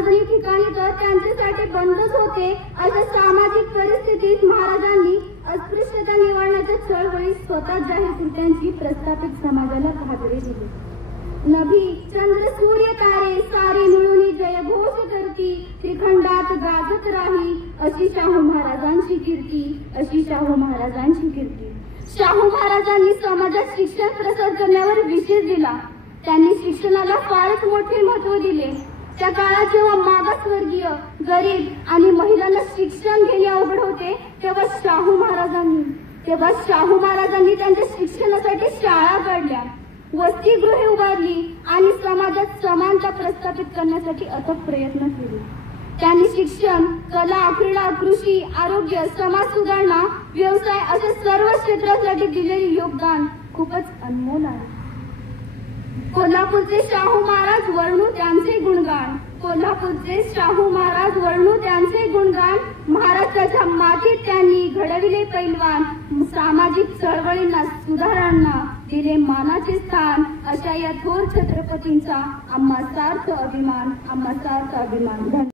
सार्वजनिक ठिकाणी तर त्यांच्यासाठी बंदच होते। अशा सामाजिक परिस्थितीत महाराजांनी अस्पृश्यता निवारणाच्या चळवळीत स्वतः जाहीर कृत्यांची प्रस्थापित समाजाला भागरे दिली। नभी चंद्र सूर्य तारे सारी मिळून जयघोष करती, त्रिखंडात गाजत राही अशी शाहू महाराजांची कीर्ती, अशी शाहू महाराजांची कीर्ती। शाहू महाराजांनी समाजात शिक्षण प्रसार करण्यावर विशेष दिला। त्यांनी शिक्षणाला फारच मोठे महत्त्व दिले। त्या काळात जेव्हा मागासवर्गीय, गरीब आणि महिलांना शिक्षण घेणे अवघड होते तेव्हा शाहू महाराजांनी त्यांच्या शिक्षणासाठी शाळा काढल्या, वसतिगृहे उभारली आणि समाजात समानता प्रस्थापित करण्यासाठी अथक प्रयत्न केले। त्यांनी शिक्षण, कला, क्रीडा, कृषी, आरोग्य, समाज सुधारणा, व्यवसाय अशा सर्व क्षेत्रासाठी दिलेले योगदान खूपच अनमोल आहे। कोल्हापूरचे शाहू महाराज वर्णू त्यांचे गुणगान, कोल्हापूरचे शाहू महाराज वर्णू त्यांचे गुणगान। महाराष्ट्राच्या मातीत त्यांनी घडविले पैलवान, सामाजिक चळवळींना, सुधारणांना दिले मानाचे स्थान। अशा या थोर छत्रपतींचा आम्हा सार्थ अभिमान, आम्हा सार्थ अभिमान।